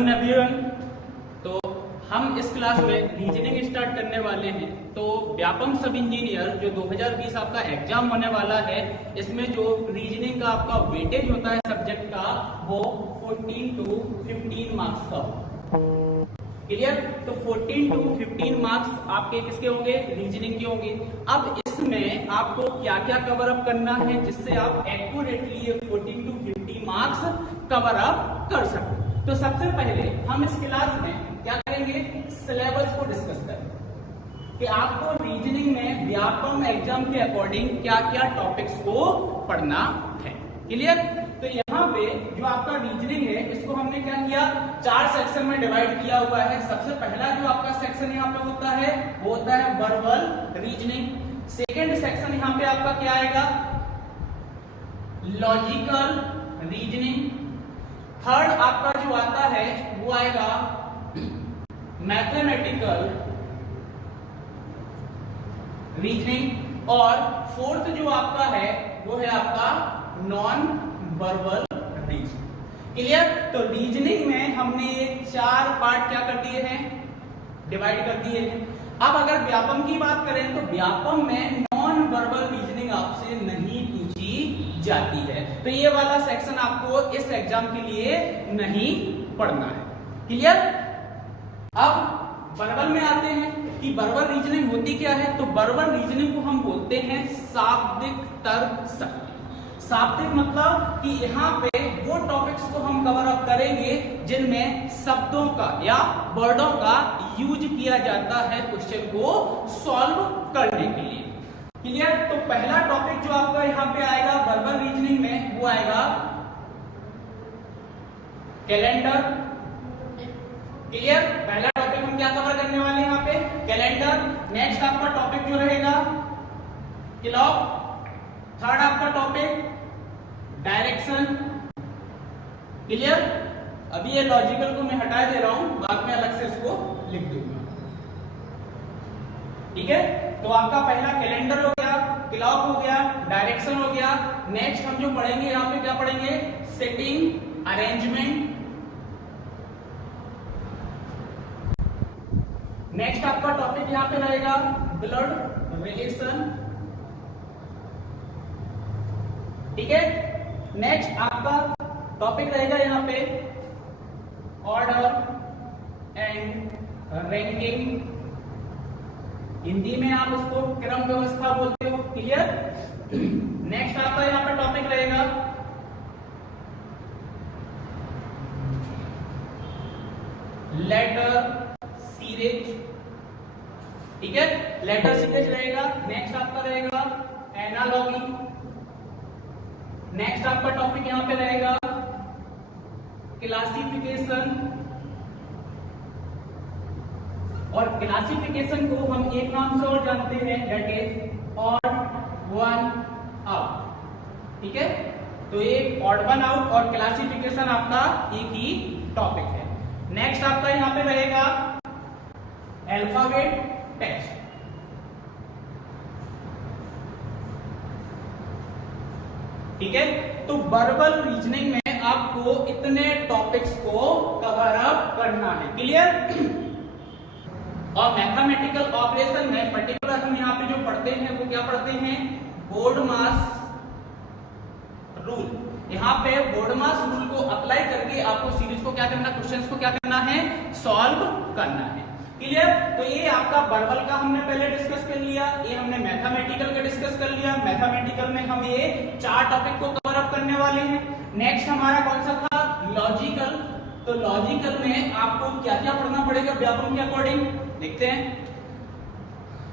Afternoon everyone. तो हम इस क्लास में रीजनिंग स्टार्ट करने वाले हैं। तो व्यापम सब इंजीनियर जो 2020 आपका एग्जाम होने वाला है, इसमें जो रीजनिंग का आपका वेटेज होता है सब्जेक्ट का, वो 14 to 15 मार्क्स का हो। क्लियर? तो 14 to 15 मार्क्स आपके किसके होंगे? रीजनिंग के होंगे। अब इसमें आपको क्या क्या कवर अप करना है जिससे आप एक्यूरेटली ये 14 to 50 मार्क्स कवर अप कर सकें। तो सबसे पहले हम इस क्लास में क्या करेंगे? सिलेबस को डिस्कस करेंगे कि आपको रीजनिंग में व्यापम एग्जाम के अकॉर्डिंग क्या क्या टॉपिक्स को पढ़ना है। क्लियर? तो यहाँ पे जो आपका रीजनिंग है, इसको हमने क्या किया? 4 सेक्शन में डिवाइड किया हुआ है। सबसे पहला जो आपका सेक्शन यहाँ पे होता है वो होता है वर्बल रीजनिंग। सेकेंड सेक्शन यहाँ पे आपका क्या आएगा? Logical reasoning. थर्ड आपका जो आता है वो आएगा मैथमेटिकल रीजनिंग। और फोर्थ जो आपका है वो है आपका नॉन वर्बल रीजनिंग। क्लियर? तो रीजनिंग में हमने ये 4 पार्ट क्या कर दिए हैं? डिवाइड कर दिए हैं। अब अगर व्यापम की बात करें तो व्यापम में नॉन वर्बल रीजनिंग आपसे नहीं पूछी जाती है। तो ये वाला सेक्शन आपको इस एग्जाम के लिए नहीं पढ़ना है। क्लियर? अब वर्बल में आते हैं कि वर्बल रीजनिंग होती क्या है। तो वर्बल रीजनिंग को हम बोलते हैं शाब्दिक तर्क शक्ति। शाब्दिक मतलब कि यहाँ पे वो टॉपिक्स को हम कवर अप करेंगे जिनमें शब्दों का या वर्डों का यूज किया जाता है क्वेश्चन को सॉल्व करने के लिए। क्लियर? तो पहला टॉपिक जो आपका यहाँ पे आएगा वर्बल रीजनिंग में वो आएगा कैलेंडर। क्लियर? पहला टॉपिक हम क्या कवर करने वाले हैं यहाँ पे? कैलेंडर। नेक्स्ट आपका टॉपिक जो रहेगा क्लॉक। थर्ड आपका टॉपिक डायरेक्शन। क्लियर? अभी ये लॉजिकल को मैं हटा दे रहा हूं, बाद में अलग से इसको लिख दूंगा। ठीक है? तो आपका पहला कैलेंडर हो गया, क्लॉक हो गया, डायरेक्शन हो गया। नेक्स्ट हम जो पढ़ेंगे यहाँ पे क्या पढ़ेंगे? Setting, arrangement. नेक्स्ट आपका टॉपिक यहाँ पे रहेगा ब्लड रिलेशन। ठीक है? नेक्स्ट आपका टॉपिक रहेगा यहाँ पे ऑर्डर एंड रैंकिंग। हिंदी में आप उसको क्रम व्यवस्था बोलते हो। क्लियर? नेक्स्ट आपका यहाँ पे टॉपिक रहेगा लेटर सीरीज। ठीक है? लेटर सीरीज रहेगा। नेक्स्ट आपका रहेगा एनालॉजी। नेक्स्ट आपका टॉपिक यहां पे रहेगा क्लासिफिकेशन। और क्लासिफिकेशन को हम एक नाम से और जानते हैं, that is odd one out. ठीक है? तो एक ऑड वन आउट और क्लासिफिकेशन आपका एक ही टॉपिक है। नेक्स्ट आपका यहां पे रहेगा अल्फाबेट टेक्स्ट। ठीक है? तो वर्बल रीजनिंग में आपको इतने टॉपिक्स को कवर अप करना है। क्लियर? और मैथमेटिकल ऑपरेशन में पर्टिकुलर हम यहाँ पे जो पढ़ते हैं वो क्या पढ़ते हैं? बोर्डमास रूल। यहाँ पे बोर्डमास रूल को अप्लाई करके आपको सीरीज को क्या करना, क्वेश्चंस को क्या करना है? सॉल्व करना है। क्लियर? तो ये आपका वर्बल का हमने पहले डिस्कस कर लिया, ये हमने मैथमेटिकल का डिस्कस कर लिया। मैथमेटिकल में हम ये 4 टॉपिक को कवर अप करने वाले हैं। नेक्स्ट हमारा कौन सा था? लॉजिकल। तो लॉजिकल में आपको क्या क्या पढ़ना पड़ेगा व्यापम के अकॉर्डिंग? देखते हैं।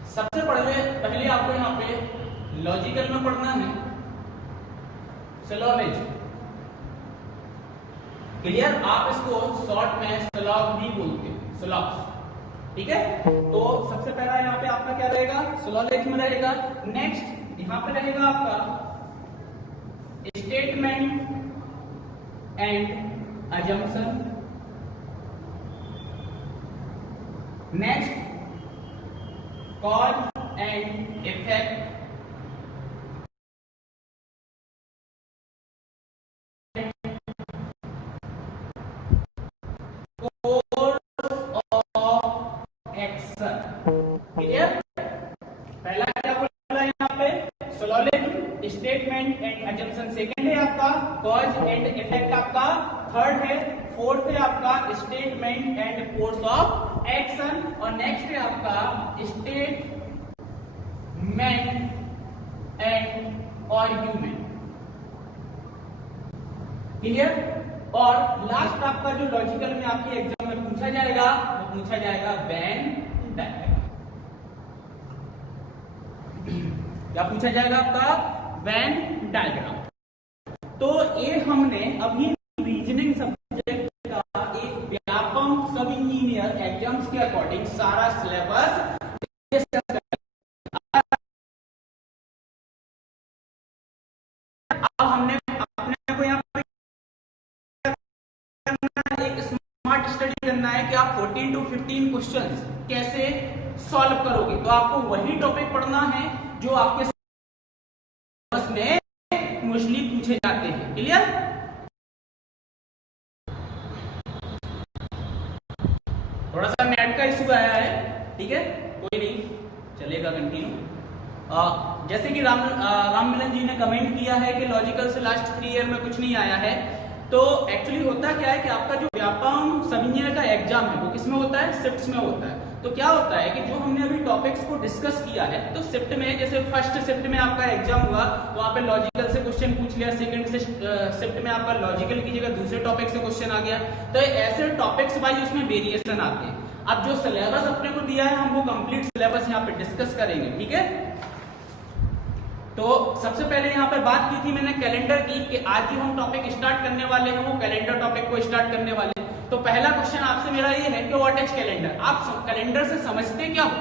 सबसे पहले आपको यहाँ पे लॉजिकल में पढ़ना है सिलोजिज्म। क्लियर? आप इसको शॉर्ट में सिलॉग भी बोलते हैं, सिलॉग्स। ठीक है? तो सबसे पहला यहाँ पे आपका क्या रहेगा? सिलोजिज्म रहेगा। नेक्स्ट यहाँ पे रहेगा आपका statement and assumption. Next cause and effect. Cause and effect आपका थर्ड है, फोर्थ है आपका statement and course of action, और नेक्स्ट है आपका स्टेटमेंट एंड आर्गुमेंट। क्लियर? और लास्ट आपका जो लॉजिकल में आपके एग्जाम में पूछा जाएगा वो पूछा जाएगा वेन डायग्राम। क्या पूछा जाएगा आपका? Venn diagram. तो ये हमने अभी रीजनिंग सब्जेक्ट का एक व्यापम सब इंजीनियर एग्जाम्स के अकॉर्डिंग सारा सिलेबस डिस्कस कर। अब हमने अपने को यहाँ पे एक स्मार्ट स्टडी करना है कि आप 14 to 15 क्वेश्चंस कैसे सॉल्व करोगे। तो आपको वही टॉपिक पढ़ना है जो आपके सिलेबस में मोस्टली पूछे जाते हैं। क्लियर? थोड़ा सा नेट का इशू आया है, ठीक है, कोई नहीं, चलेगा, कंटिन्यू। जैसे कि राम मिलन जी ने कमेंट किया है कि लॉजिकल से लास्ट 3 ईयर में कुछ नहीं आया है। तो एक्चुअली होता क्या है कि आपका जो व्यापम सब इंजीनियर का एग्जाम है वो किसमें होता है? शिफ्ट्स में होता है। तो क्या होता है कि जो हमने अभी टॉपिक्स को डिस्कस किया है, तो शिफ्ट में जैसे फर्स्ट शिफ्ट में आपका एग्जाम हुआ वहां पे लॉजिकल से क्वेश्चन पूछ लिया, सेकंड शिफ्ट में आपका लॉजिकल की जगह दूसरे टॉपिक से क्वेश्चन आ गया। तो ऐसे टॉपिक्स वाइज उसमें वेरिएशन आते हैं। अब जो सिलेबस अपने को दिया है हम वो कंप्लीट सिलेबस यहाँ पे डिस्कस करेंगे, ठीक है। तो सबसे पहले यहाँ पर बात की थी मैंने कैलेंडर की कि आज जो हम टॉपिक स्टार्ट करने वाले हैं वो कैलेंडर टॉपिक को स्टार्ट करने वाले हैं। तो पहला क्वेश्चन आपसे मेरा ये है कि व्हाट इज कैलेंडर। आप कैलेंडर से समझते क्या हो?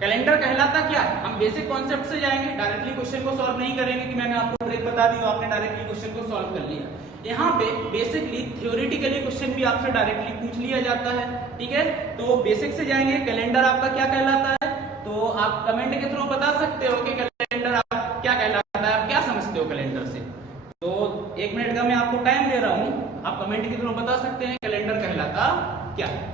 कैलेंडर कहलाता क्या है? हम बेसिक कॉन्सेप्ट से जाएंगे, डायरेक्टली क्वेश्चन को सॉल्व नहीं करेंगे कि मैंने आपको ट्रिक बता दी आपने डायरेक्टली क्वेश्चन को सॉल्व कर लिया। यहाँ पे बेसिकली थ्योरेटिकली क्वेश्चन भी आपसे डायरेक्टली पूछ लिया जाता है, ठीक है। तो बेसिक से जाएंगे, कैलेंडर आपका क्या कहलाता है? तो आप कमेंट के थ्रू बता सकते हो कि कैलेंडर आप क्या कहलाता है, आप क्या समझते हो कैलेंडर से। तो 1 मिनट का मैं आपको टाइम दे रहा हूं, आप कमेंट के थ्रू बता सकते हैं कैलेंडर कहलाता क्या है।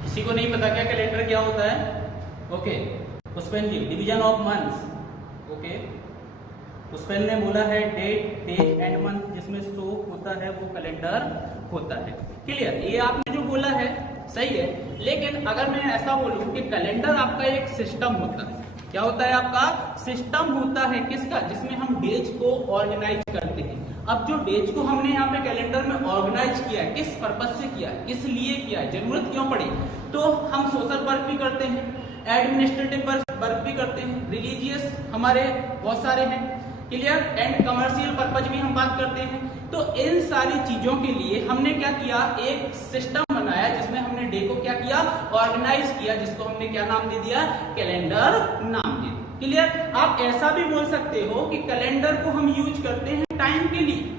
किसी को नहीं पता क्या कैलेंडर क्या होता है? Okay, Pushpen ji, division of months. Okay, Pushpen ने बोला है डेट, डे एंड मंथ जिसमें शो होता है वो कैलेंडर होता है। क्लियर? ये आपने जो बोला है सही है, लेकिन अगर मैं ऐसा बोलूं कि कैलेंडर आपका एक सिस्टम होता है। क्या होता है? आपका सिस्टम होता है किसका? जिसमें हम डेज को ऑर्गेनाइज करते हैं। अब जो डेज को हमने यहाँ पे कैलेंडर में ऑर्गेनाइज किया है, किस पर्पज से किया है, किस लिए किया है, जरूरत क्यों पड़ी? तो हम सोशल वर्क भी करते हैं, एडमिनिस्ट्रेटिव वर्क भी करते हैं, रिलीजियस हमारे बहुत सारे हैं, क्लियर, एंड कमर्शियल पर्पज भी हम बात करते हैं। तो इन सारी चीजों के लिए हमने क्या किया? एक सिस्टम बनाया जिसमें हमने डे को क्या किया? ऑर्गेनाइज किया, जिसको हमने क्या नाम दे दिया? कैलेंडर नाम दे दिया। क्लियर? आप ऐसा भी बोल सकते हो कि कैलेंडर को हम यूज करते हैं टाइम के लिए।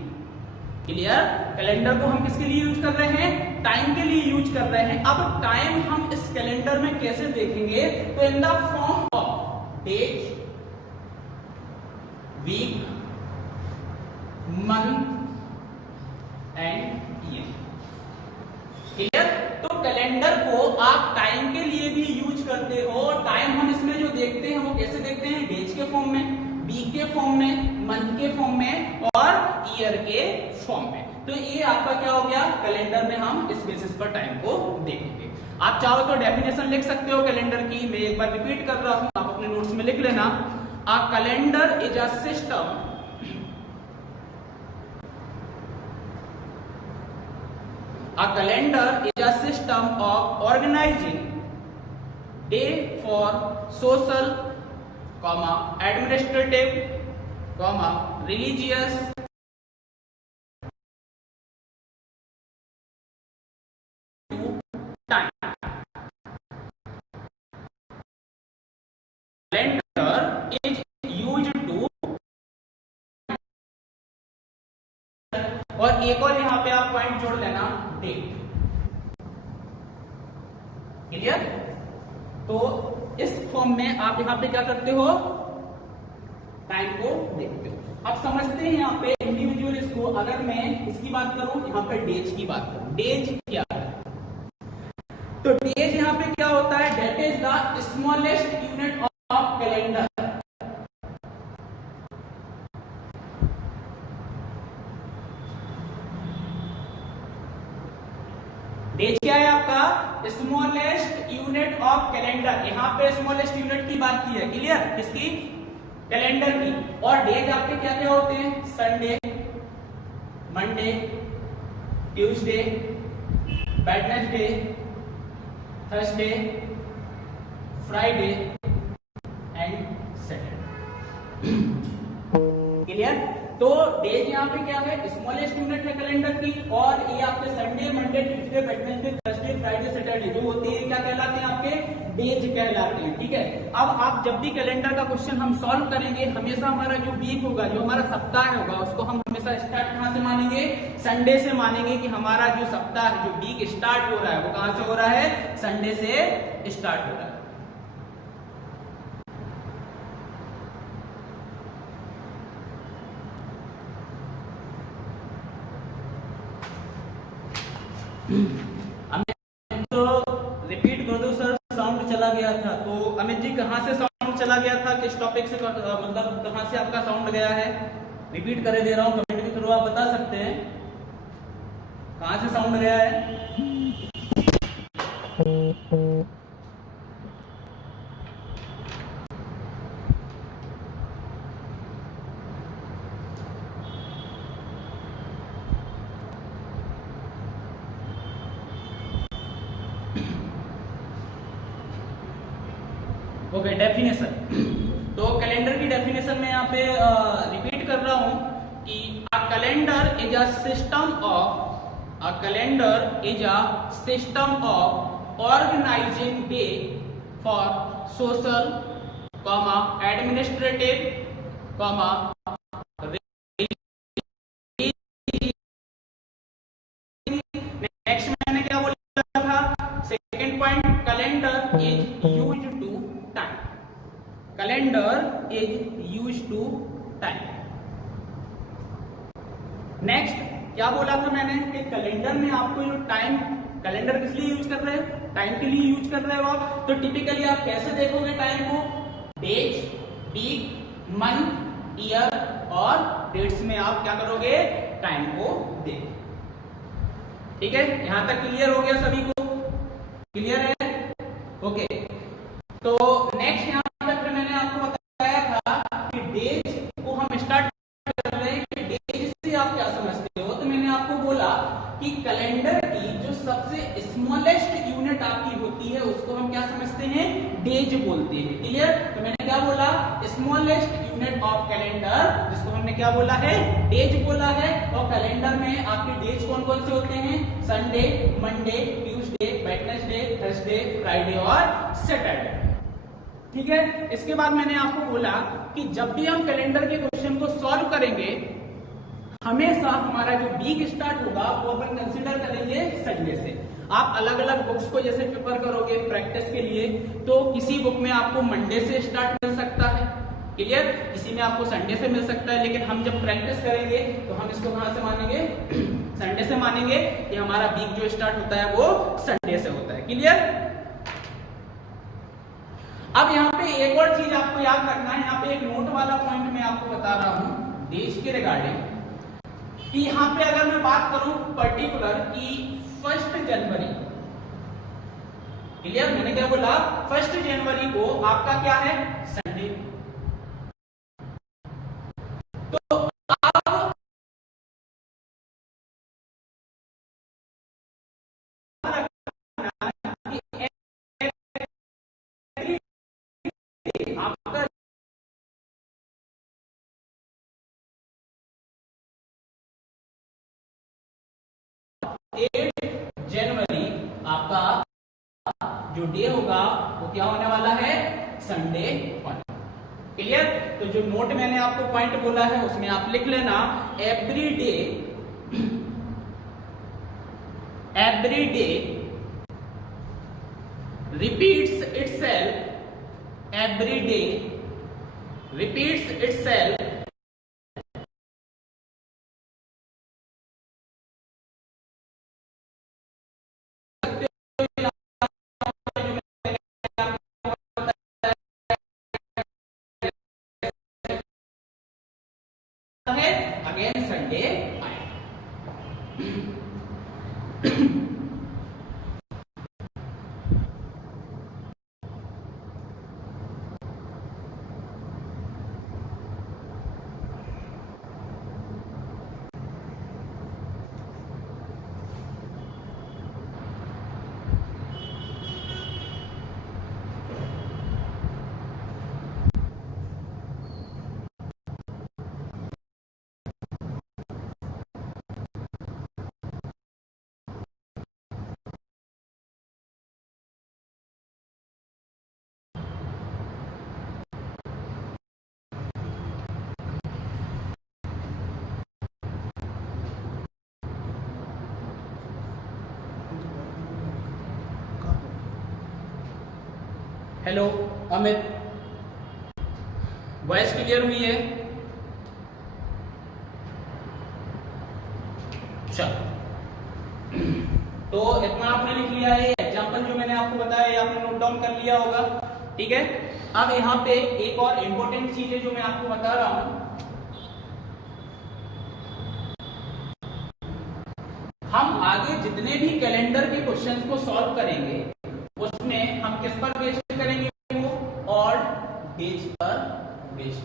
क्लियर? कैलेंडर को हम किसके लिए यूज कर रहे हैं? टाइम के लिए यूज कर रहे हैं। अब टाइम हम इस कैलेंडर में कैसे देखेंगे? तो in the form of days, week, month and year. Clear? तो कैलेंडर को आप टाइम के लिए भी यूज करते हो। टाइम हम इसमें जो देखते हैं वो कैसे देखते हैं? डेज के फॉर्म में, वीक के फॉर्म में, मंथ के फॉर्म में और ईयर के फॉर्म में। तो ये आपका क्या हो गया? कैलेंडर में हम इस बेसिस पर टाइम को देखेंगे। आप चाहो तो डेफिनेशन लिख सकते हो कैलेंडर की, मैं एक बार रिपीट कर रहा हूं, आप अपने नोट्स में लिख लेना। अ calendar is a system A calendar is a system of organizing day for social, administrative, religious और एक और यहाँ पे आप पॉइंट जोड़ लेना, डेट। क्लियर? तो इस फॉर्म में आप यहाँ पे क्या करते हो, टाइम को देखते हो। अब समझते हैं यहाँ पे इंडिविजुअल इसको, अगर मैं इसकी बात करूं, यहाँ पे डेज की बात करूं, डेज क्या है? तो डेज यहाँ पे क्या होता है, that is the smallest unit of calendar. Days क्या है आपका, स्मॉलेस्ट यूनिट ऑफ कैलेंडर। यहाँ पे स्मॉलेस्ट यूनिट की बात की है, क्लियर? किसकी? कैलेंडर की। और डेज आपके क्या क्या होते हैं, Sunday, Monday, Tuesday, Wednesday, Thursday, Friday and Saturday. Clear? तो डेज यहाँ पे क्या है, स्मॉलेस्ट यूनिट है कैलेंडर की, और ये आपके Sunday, Monday, Tuesday, Wednesday, Thursday, Friday, Saturday जो होते हैं क्या कहलाते हैं, आपके डेज कहलाते हैं। ठीक है? अब आप जब भी कैलेंडर का क्वेश्चन हम सॉल्व करेंगे, हमेशा हमारा जो वीक होगा, जो हमारा सप्ताह होगा, उसको हम हमेशा स्टार्ट कहां से मानेंगे, संडे से मानेंगे कि हमारा जो सप्ताह, जो वीक स्टार्ट हो रहा है वो कहां से हो रहा है, संडे से स्टार्ट हो रहा है। तो रिपीट कर दो सर, साउंड चला गया था। तो अमित जी कहां से साउंड चला गया था, किस टॉपिक से, मतलब कहां से आपका साउंड गया है? रिपीट करे दे रहा हूं, कमेंट के थ्रू आप बता सकते हैं कहां से साउंड गया है। Okay, definition. तो कैलेंडर की डेफिनेशन में यहाँ पे रिपीट कर रहा हूं कि a calendar is a system of organising day for social, administrative, next मैंने क्या बोला था, second point, calendar is used to time. Calendar is used to time. Next क्या बोला था मैंने कि कैलेंडर में आपको जो टाइम, कैलेंडर किस लिए यूज कर रहे हैं, टाइम के लिए यूज कर रहे हो आप। तो टिपिकली आप कैसे देखोगे टाइम को, डेज, वीक, मंथ, ईयर और डेट्स में आप क्या करोगे, टाइम को देखो। ठीक है? यहां तक क्लियर हो गया सभी को? क्लियर है? ओके। तो नेक्स्ट यहां तक मैंने आपको बताया था कि डेज को हम स्टार्ट कर रहे हैं कि डेज से आप क्या समझते हो। तो मैंने आपको बोला कि कैलेंडर की जो सबसे स्मॉलेस्ट यूनिट आपकी होती है उसको हम क्या समझते हैं, डेज बोलते हैं। क्लियर? तो मैंने क्या बोला, स्मॉलेस्ट यूनिट ऑफ कैलेंडर, जिसको हमने क्या बोला है, डेज बोला है। और कैलेंडर में आपके डेज कौन कौन से होते हैं, Sunday, Monday, Tuesday, Wednesday, Thursday, Friday और सैटरडे। ठीक है? इसके बाद मैंने आपको बोला कि जब भी हम कैलेंडर के क्वेश्चन को सॉल्व करेंगे, हमेशा हमारा जो वीक स्टार्ट होगा वो अपन कंसीडर करेंगे संडे से। आप अलग अलग बुक्स को जैसे प्रिपेयर करोगे प्रैक्टिस के लिए, तो किसी बुक में आपको मंडे से स्टार्ट मिल सकता है, क्लियर? किसी में आपको संडे से मिल सकता है। लेकिन हम जब प्रैक्टिस करेंगे तो हम इसको कहां से मानेंगे, संडे से मानेंगे कि हमारा वीक जो स्टार्ट होता है वो संडे से होता है। क्लियर? अब यहाँ पे एक और चीज आपको याद रखना है, यहाँ पे एक नोट वाला पॉइंट मैं आपको बता रहा हूं देश के रिगार्डिंग, कि यहाँ पे अगर मैं बात करूं पर्टिकुलर की 1 जनवरी, क्लियर? मैंने क्या बोला, 1 जनवरी को आपका क्या है, संडे। तो अब आपका जनवरी आपका जो डे होगा वो क्या होने वाला है, संडे होने। क्लियर? तो जो नोट मैंने आपको पॉइंट बोला है उसमें आप लिख लेना, every day every day repeats itself, every day repeats itself है अगेन संडे आए। हेलो अमित, वॉइस क्लियर हुई है? चलो, तो इतना आपने लिख लिया है। एग्जांपल जो मैंने आपको बताया ये आपने नोट डाउन कर लिया होगा, ठीक है। अब यहाँ पे एक और इंपॉर्टेंट चीज है जो मैं आपको बता रहा हूं। हम आगे जितने भी कैलेंडर के क्वेश्चंस को सॉल्व करेंगे उसमें हम किस पर बेस करेंगे? वो ऑड डेज पर बेस।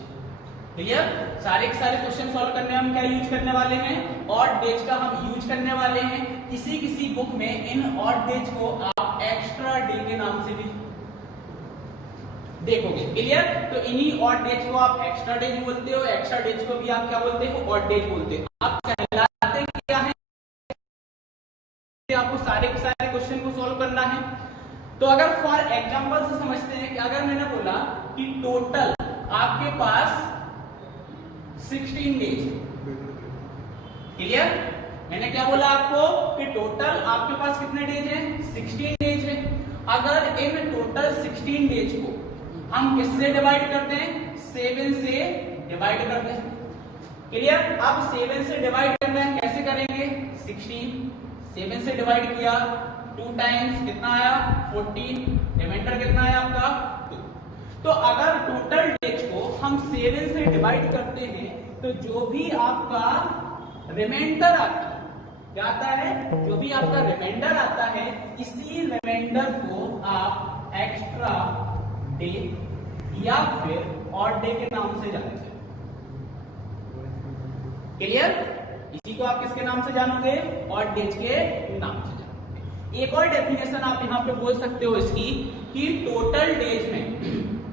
क्लियर? सारे के सारे क्वेश्चन सॉल्व करने में हम क्या यूज करने वाले हैं? ऑड डेज का हम यूज करने वाले हैं। किसी किसी बुक में इन ऑड डेज को आप एक्स्ट्रा डे के नाम से भी देखोगे। क्लियर? तो इन्हीं ऑड डेज को आप एक्स्ट्रा डेज बोलते हो, एक्स्ट्रा डेज को भी आप क्या बोलते हो? ऑड डेज बोलते हो। आप कहलाते क्या है? आपको सारे के सारे क्वेश्चन को सॉल्व करना है। तो अगर फॉर एग्जांपल से समझते हैं कि अगर मैंने बोला कि टोटल आपके पास 16 डेज, क्लियर? मैंने क्या बोला आपको कि टोटल आपके पास कितने डेज हैं? 16 डेज है। अगर इन टोटल 16 डेज को हम किससे डिवाइड करते हैं? 7 से डिवाइड करते हैं। क्लियर? अब 7 से डिवाइड करना है, कैसे करेंगे? 16 7 से डिवाइड किया, 2 टाइम्स कितना आया? 14। रिमाइंडर कितना आया आपका? 2। तो अगर टोटल डेज को हम 7 से डिवाइड करते हैं तो जो भी आपका रिमाइंडर आता है, क्या आता है? जो भी आपका रिमाइंडर आता है, इसी रिमाइंडर को आप एक्स्ट्रा डे या फिर ऑड डे के नाम से जानते हैं। क्लियर? इसी को आप किसके नाम से जानोगे? ऑड डेज के नाम से जानोगे। एक और डेफिनेशन आप यहाँ पे बोल सकते हो इसकी कि टोटल डेज में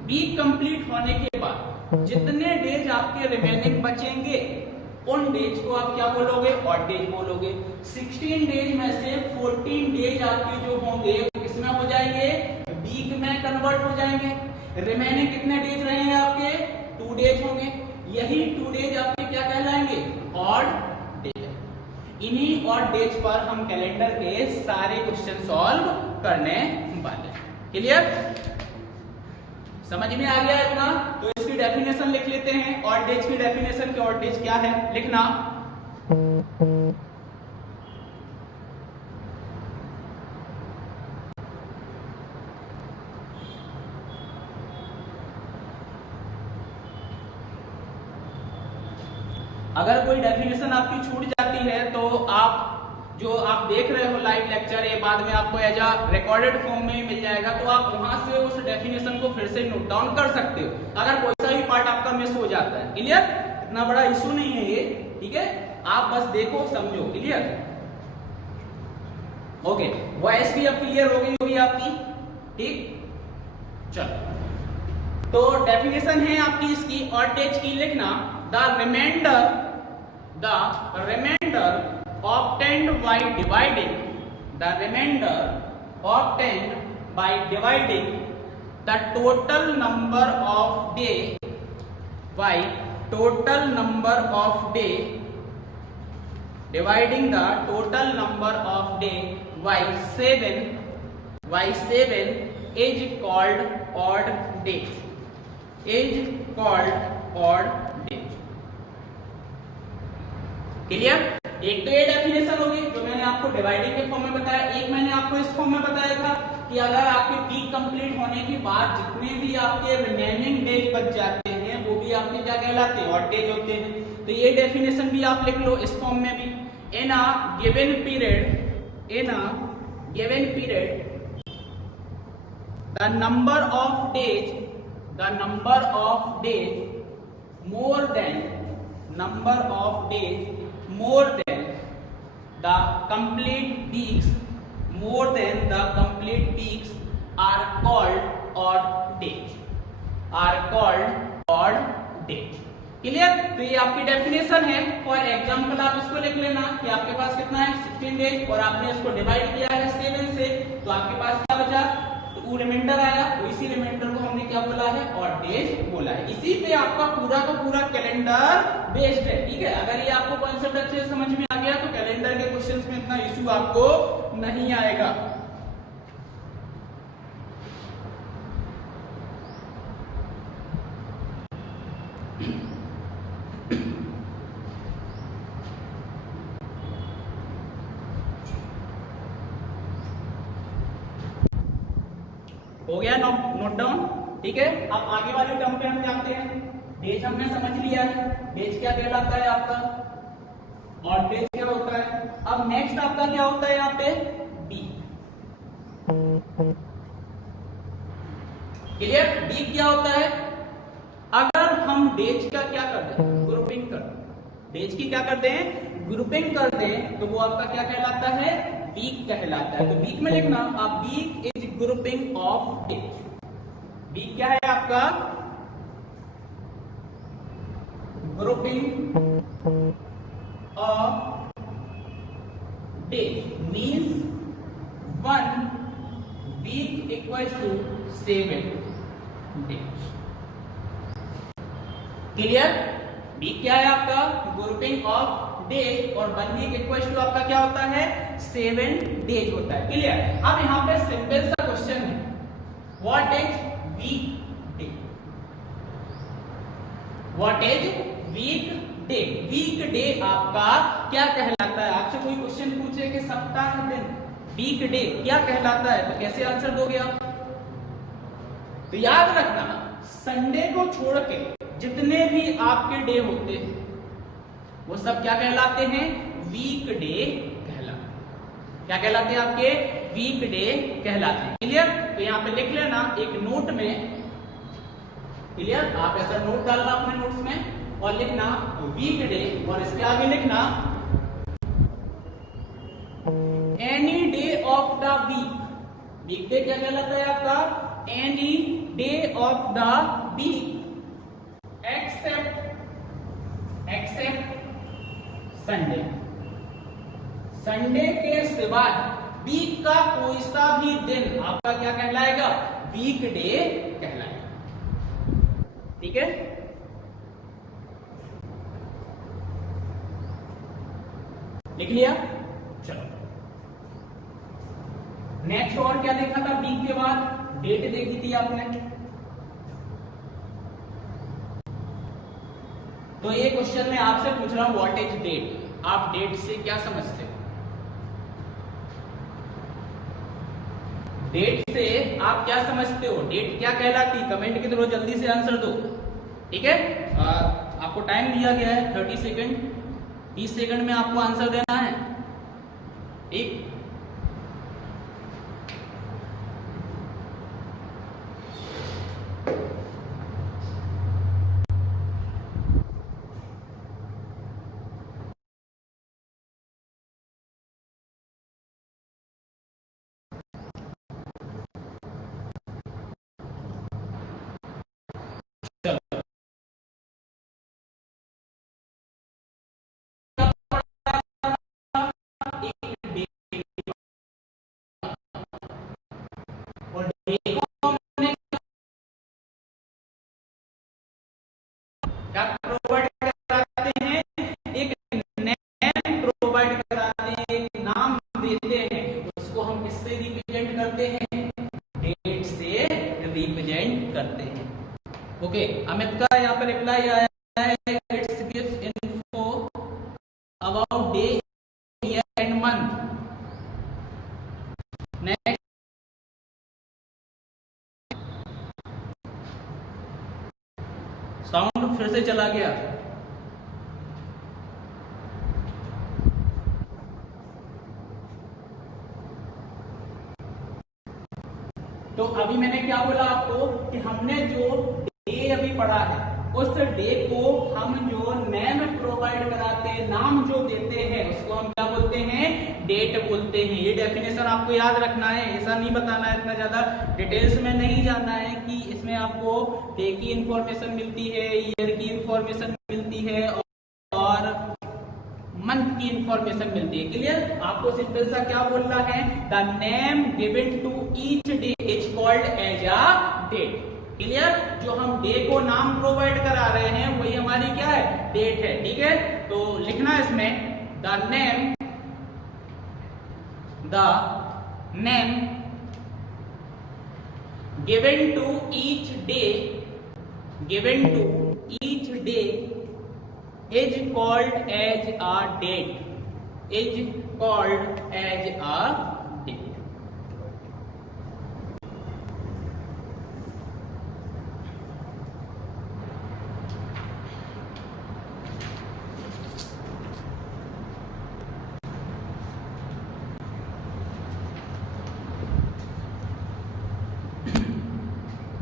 वीक कंप्लीट होने के बाद जितने डेज आपके रिमेनिंग बचेंगे उन डेज को आप क्या बोलोगे? ऑड डेज बोलोगे। 16 डेज में से 14 डेज आपके जो होंगे किसमें हो जाएंगे? वीक में कन्वर्ट हो जाएंगे। रिमेनिंग कितने डेज रहेंगे आपके? 2 डेज होंगे। यही 2 डेज आपके क्या कहलाएंगे? Odd days. इन्हीं ऑड डेज पर हम कैलेंडर के सारे क्वेश्चन सॉल्व करने वाले हैं। क्लियर? समझ में आ गया इतना? तो इसकी डेफिनेशन लिख लेते हैं। ऑड डेज की डेफिनेशन कि ऑड डेज क्या है, लिखना। अगर कोई डेफिनेशन आपकी छूट जाती है तो आप जो आप देख रहे हो लाइव लेक्चर, ये बाद में आपको एज अ रिकॉर्डेड फॉर्म में मिल जाएगा, तो आप वहां से उस डेफिनेशन को फिर से नोट डाउन कर सकते हो अगर कोई सा भी पार्ट आपका मिस हो जाता है। क्लियर? इतना बड़ा इशू नहीं है ये, ठीक है? आप बस देखो समझो। क्लियर? ओके, वॉइस भी अब क्लियर हो गई होगी आपकी, ठीक? चलो, तो डेफिनेशन है आपकी इसकी ऑड डेज की, लिखना the remainder obtained by dividing the remainder obtained by dividing the total number of day by total number of day dividing the total number of day by 7 is called odd days. Clear? एक तो ये definition होगी जो मैंने आपको dividing के form में बताया, एक मैंने आपको इस फॉर्म में बताया था कि अगर आपके वीक कंप्लीट होने के बाद जितने भी आपके रिमेनिंग डेज बच जाते हैं वो भी आपके क्या कहलाते हैं? ऑड डेज होते हैं। तो ये डेफिनेशन भी आप लिख लो इस फॉर्म में भी। In a given period the number of days more than the complete weeks are called odd days. Clear? तो ये आपकी डेफिनेशन है। फॉर एग्जांपल आप इसको लिख लेना कि आपके पास कितना है 16 डेज और आपने इसको डिवाइड किया है 7 से, तो आपके पास क्या बचा? तो रिमाइंडर आया, तो इसी रिमाइंडर को हमने क्या बोला है? ऑड डेज बोला है। इसी पे आपका पूरा का पूरा कैलेंडर बेस्ड है। ठीक है, अगर ये आपको कॉन्सेप्ट अच्छे से समझ में आ गया तो कैलेंडर के क्वेश्चंस में इतना इशू आपको नहीं आएगा। हो गया नोट डाउन? ठीक है, अब आगे वाले टर्म पे हम जानते हैं। डेज हमने समझ लिया है, डेज क्या कहलाता है आपका, और डेज क्या होता है। अब नेक्स्ट आपका क्या होता है यहाँ पे? वीक। क्लियर? वीक क्या होता है? अगर हम डेज का क्या कर दें? ग्रुपिंग कर, डेज की क्या करते हैं? ग्रुपिंग कर दें, तो वो आपका क्या कहलाता है? वीक कहलाता है। तो वीक में लिखना आप, week is grouping of days. Week क्या है आपका? Grouping of days means 1 week equal to 7 days. Clear? Week क्या है आपका? ग्रुपिंग ऑफ डेज, और 1 वीक इक्वल टू आपका क्या होता है? 7 डेज होता है। क्लियर? अब यहाँ पे सिंपल सा क्वेश्चन है, what is week day? What is week day? Week day आपका क्या कहलाता है? आपसे कोई क्वेश्चन पूछे कि सप्ताह दिन वीक डे क्या कहलाता है, तो कैसे आंसर दोगे आप? तो याद रखना, संडे को छोड़ के जितने भी आपके डे होते हैं वो सब क्या कहलाते हैं? वीक डे कहलाते हैं। क्या कहलाते हैं आपके? वीक डे कहलाते हैं। क्लियर? तो यहाँ पे लिख लेना एक नोट में। क्लियर? आप ऐसा नोट डालना अपने नोट्स में और लिखना वीक डे, और इसके आगे लिखना any day of the week. Week day क्या कहलाता है आपका? Any day of the week except Sunday. Sunday के सिवाय वीक का कोई सा भी दिन आपका क्या कहलाएगा? वीक डे कहलाएगा। ठीक है? लिख लिया? चलो नेक्स्ट और क्या देखा था? वीक के बाद डेट देखी थी आपने। तो ये क्वेश्चन मैं आपसे पूछ रहा हूं, व्हाट इज डेट? आप डेट से क्या समझते हो? डेट से आप क्या समझते हो? डेट क्या कहलाती? कमेंट के थ्रू जल्दी से आंसर दो। ठीक है? आपको टाइम दिया गया है 30 सेकंड। 30 सेकंड में आपको आंसर देना है। ठीक? अमित का यहाँ पर रिप्लाई आया है, it's gives info about day, year and month. Next, sound फिर से चला गया। तो अभी मैंने क्या बोला आपको कि हमने जो डे अभी पढ़ा है, उस डे को हम जो नेम प्रोवाइड कराते हैं, नाम जो देते हैं, उसको हम क्या बोलते हैं, डेट बोलते हैं। ये डेफिनेशन आपको याद रखना है, ऐसा नहीं बताना है, इतना ज्यादा डिटेल्स में नहीं जाना है कि इसमें आपको डे की इंफॉर्मेशन मिलती है, ईयर की इंफॉर्मेशन मिलती है और मंथ की इंफॉर्मेशन मिलती है। क्लियर? आपको सिंपल सा क्या बोलना है, the name given to each day is called as a date. Clear? जो हम डे को नाम प्रोवाइड करा रहे हैं वही हमारी क्या है, डेट है। ठीक है, तो लिखना इसमें the name given to each day is called as a date, is called as a date।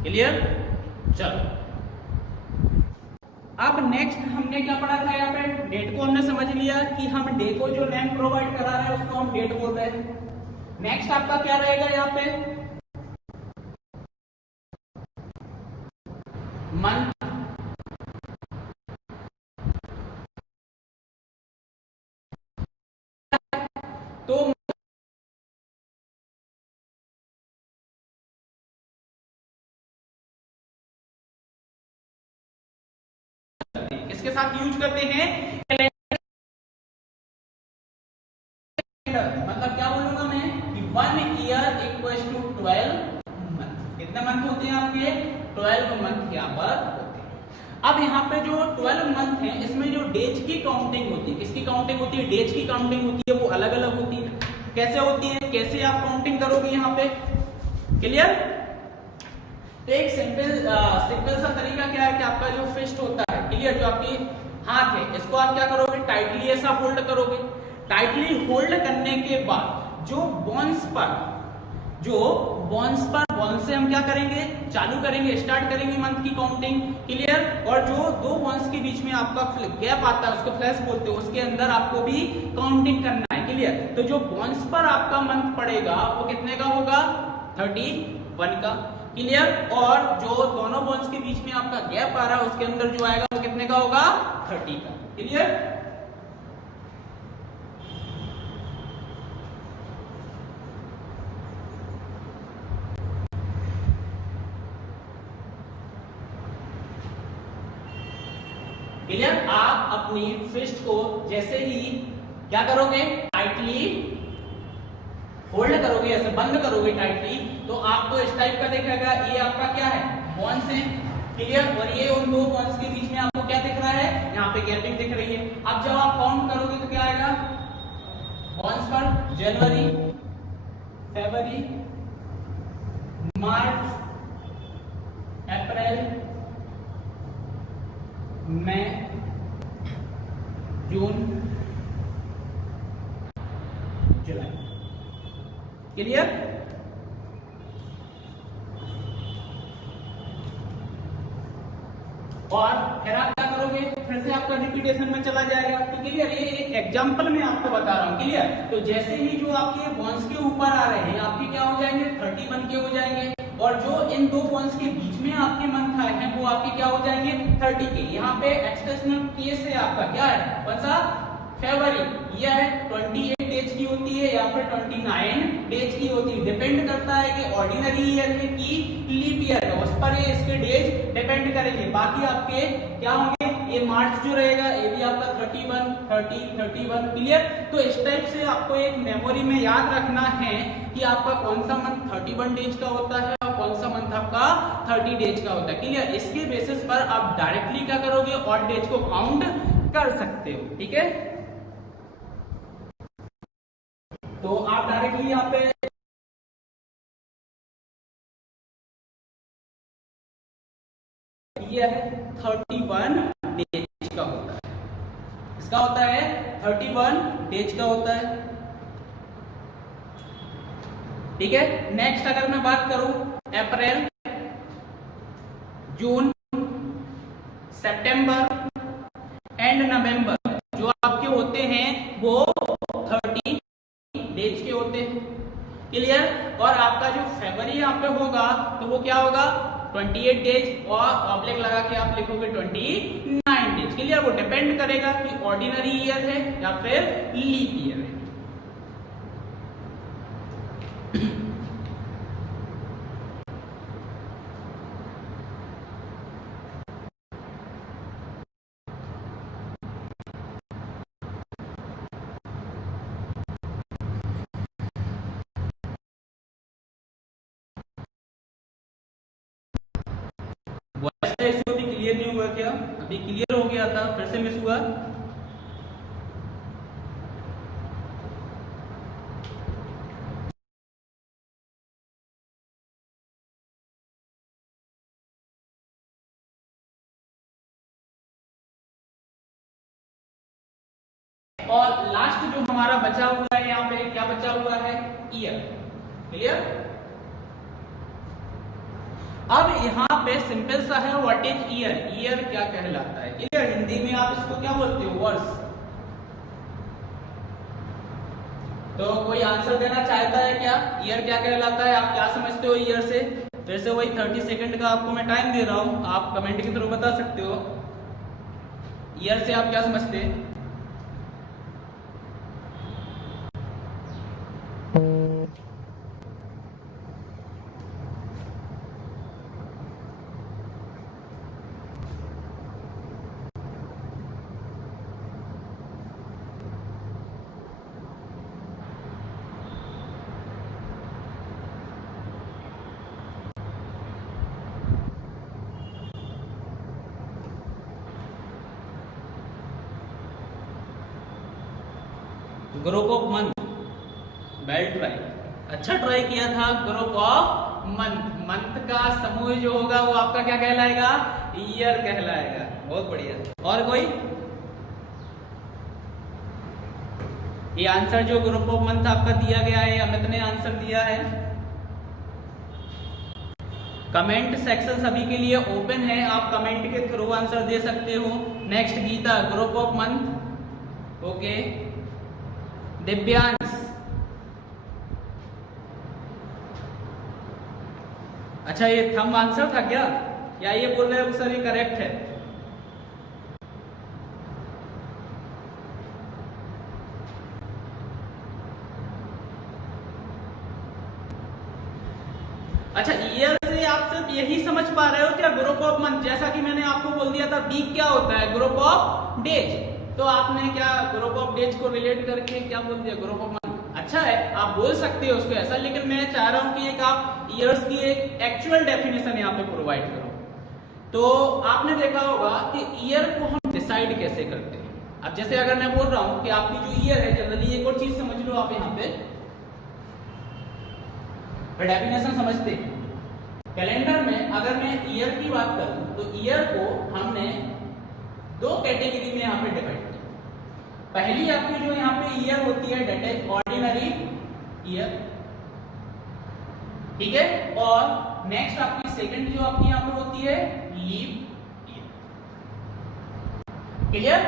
Clear? चलो, अब नेक्स्ट हमने क्या पढ़ा था, यहाँ पे डेट को हमने समझ लिया कि हम डे को जो नेम प्रोवाइड करा रहे हैं उसको हम डेट बोल रहे हैं। नेक्स्ट आपका क्या रहेगा यहाँ पे, मंथ। तो इसके साथ यूज करते हैं कैलेंडर। मतलब क्या बोलूंगा मैं कि 1 ईयर इक्वल्स टू 12 मंथ। कितने मंथ होते हैं आपके, 12 मंथ यहाँ पर होते हैं। अब यहाँ पे जो 12 मंथ है, इसमें जो डेज की काउंटिंग होती है, किसकी काउंटिंग होती है, डेज की काउंटिंग होती है, वो अलग अलग होती है। कैसे होती है, कैसे आप काउंटिंग करोगे यहाँ पे। क्लियर? तो एक सिंपल सा तरीका क्या है कि आपका जो फिस्ट होता है, क्लियर, जो आपकी हाथ है, इसको आप क्या करोगे, टाइटली ऐसा होल्ड करोगे। टाइटली होल्ड करने के बाद जो बोन्स पर से हम क्या करेंगे, चालू करेंगे, स्टार्ट करेंगे मंथ की काउंटिंग। क्लियर? और जो दो बोन्स के बीच में आपका गैप आता है उसको फ्लैश बोलते हैं, उसके अंदर आपको भी काउंटिंग करना है। क्लियर? तो जो बोन्स पर आपका मंथ पड़ेगा वो कितने का होगा, 31 का। क्लियर? और जो दोनों बोन्स के बीच में आपका गैप आ रहा है उसके अंदर जो आएगा वो कितने का होगा, 30 का। क्लियर? क्लियर? आप अपनी फिस्ट को जैसे ही क्या करोगे, टाइटली होल्ड करोगे, ऐसे बंद करोगे टाइटली, तो आपको इस टाइप का दिखेगा। ये आपका क्या है, बोन्स है। क्लियर? और ये उन दो बोन्स के बीच में आपको क्या दिख रहा है, यहाँ पे गैपिंग दिख रही है। अब जब आप काउंट करोगे तो क्या आएगा, बोन्स पर जनवरी, फरवरी, मार्च, अप्रैल, मई, जून, जुलाई। क्लियर? और फिर आप क्या करोगे, फिर से आपका रिपीटेशन में चला जाएगा। तो क्लियर? ये एक एग्जांपल में आपको बता रहा हूं। क्लियर? तो जैसे ही जो आपके बोन्स के ऊपर आ रहे हैं आपके क्या हो जाएंगे, 31 के हो जाएंगे। और जो इन दो बोन्स के बीच में आपके मंथ आए हैं वो आपके क्या हो जाएंगे, 30 के। यहाँ पे एक्सप्रेशनल केस है आपका, क्या है, कौन सा, फरवरी। यह 28 डेज की होती है या फिर 29 डेज की होती है, डिपेंड करता है कि ऑर्डिनरी ईयर है कि लीप ईयर है, उस पर ये इसके डेज डिपेंड करेंगे। बाकी आपके क्या होंगे, ये मार्च जो रहेगा ये भी आपका 31, 30, 31। क्लियर? तो इस टाइप से आपको एक मेमोरी में याद रखना है कि आपका कौन सा मंथ 31 डेज का होता है और कौन सा मंथ मंथ आपका 30 डेज का होता है। क्लियर? इसके बेसिस पर आप डायरेक्टली क्या करोगे, ऑड डेज को काउंट कर सकते हो। ठीक है, तो आप डायरेक्टली यहाँ पे ये है 31 डेज का होता है, इसका होता है 31 डेज का होता है। ठीक है, नेक्स्ट अगर मैं बात करूं अप्रैल, जून, सितंबर एंड नवंबर जो आपके होते हैं वो 30 डेज के होते हैं। क्लियर? और आपका जो फरवरी यहाँ पे होगा तो वो क्या होगा, 28 डेज, और ऑब्लिक लगा के आप लिखोगे 29 डेज। क्लियर? वो डिपेंड करेगा कि ऑर्डिनरी ईयर है या फिर लीप ईयर है। इशू अभी क्लियर नहीं हुआ क्या? अभी क्लियर हो गया था, फिर से मिस हुआ? और लास्ट जो हमारा बचा हुआ है यहाँ पे, क्या बचा हुआ है, ईयर। क्लियर? अब यहाँ पे सिंपल सा है, व्हाट इज ईयर, ईयर क्या कहलाता है। क्लियर? हिंदी में आप इसको क्या बोलते हो, वर्ष। तो कोई आंसर देना चाहता है क्या, ईयर क्या कहलाता है, आप क्या समझते हो ईयर से? फिर से वही 30 सेकंड का आपको मैं टाइम दे रहा हूं, आप कमेंट के थ्रू बता सकते हो ईयर से आप क्या समझते हैं। Group of month, well try, अच्छा ट्राई किया था। ग्रुप ऑफ मंथ, मंथ का समूह जो होगा वो आपका क्या कहलाएगा, ईयर कहलाएगा। बहुत बढ़िया। और कोई? ये आंसर जो ग्रुप ऑफ मंथ आपका दिया गया है, अमित ने आंसर दिया है। कमेंट सेक्शन सभी के लिए ओपन है, आप कमेंट के थ्रू आंसर दे सकते हो। Next Geeta, group of month, okay. Divyansh, अच्छा ये थंब आंसर था क्या, या ये बोल रहे हो सर ये करेक्ट है? अच्छा, ईयर से आप सिर्फ यही समझ पा रहे हो क्या, ग्रुप ऑफ मंथ? जैसा कि मैंने आपको बोल दिया था वीक क्या होता है, ग्रुप ऑफ डेज। तो आपने क्या ग्रुप ऑफ डेज को रिलेट करके क्या बोल दिया, ग्रुप ऑफ मंथ। अच्छा है, आप बोल सकते हो उसको ऐसा, लेकिन मैं चाह रहा हूं कि एक आप ईयर्स की एक एक्चुअल डेफिनेशन यहाँ पे प्रोवाइड करो। तो आपने देखा होगा कि ईयर को हम डिसाइड कैसे करते हैं। अब जैसे अगर मैं बोल रहा हूं कि आपकी जो ईयर है, जनरली एक और चीज समझ लो आप यहाँ पे, डेफिनेशन समझते हैं। कैलेंडर में अगर मैं ईयर की बात करूं तो ईयर को हमने दो कैटेगरी में यहाँ पे डिवाइड किया। पहली आपकी जो यहाँ पे ईयर होती है डेट इज ऑर्डिनरी ईयर, ठीक है। और नेक्स्ट आपकी सेकंड जो आपकी यहाँ पे होती है leap year. Clear?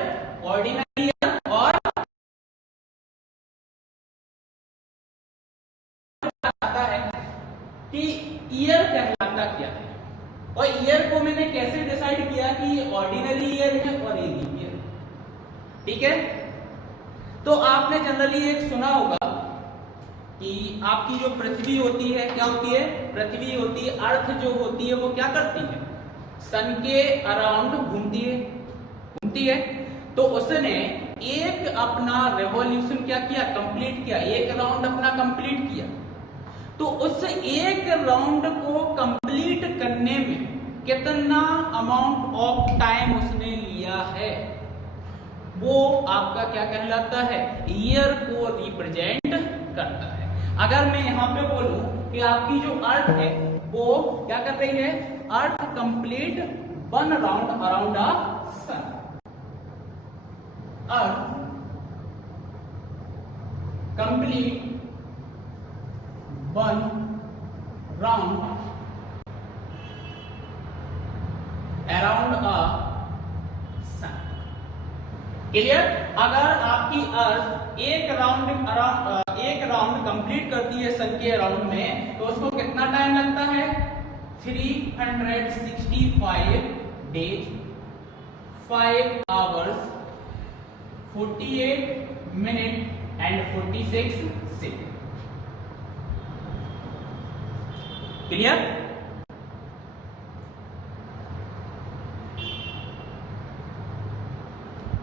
Ordinary year और आता है कि ईयर कहलाता क्या है, और ईयर को मैंने कैसे डिसाइड किया कि ऑर्डिनरी ईयर है और ये लीप ईयर। ठीक है, तो आपने जनरली एक सुना होगा कि आपकी जो पृथ्वी होती है क्या होती है, पृथ्वी होती है, अर्थ जो होती है वो क्या करती है, सन के अराउंड घूमती है। तो उसने एक अपना रेवोल्यूशन क्या किया, कंप्लीट किया, एक राउंड अपना कंप्लीट किया। तो उस एक राउंड को कंप्लीट करने में कितना अमाउंट ऑफ टाइम उसने लिया है, वो आपका क्या कहलाता है, ईयर को रिप्रेजेंट करता है। अगर मैं यहाँ पे बोलूं कि आपकी जो अर्थ है वो क्या कर रही है, अर्थ कंप्लीट 1 राउंड अराउंड अ सन, अर्थ कंप्लीट 1 राउंड अराउंड अ सन। क्लियर? अगर आपकी अर्थ एक राउंड कंप्लीट करती है सन के अराउंड में, तो उसको कितना टाइम लगता है, 365 days, 5 hours, 48 minute and 46 second. Clear?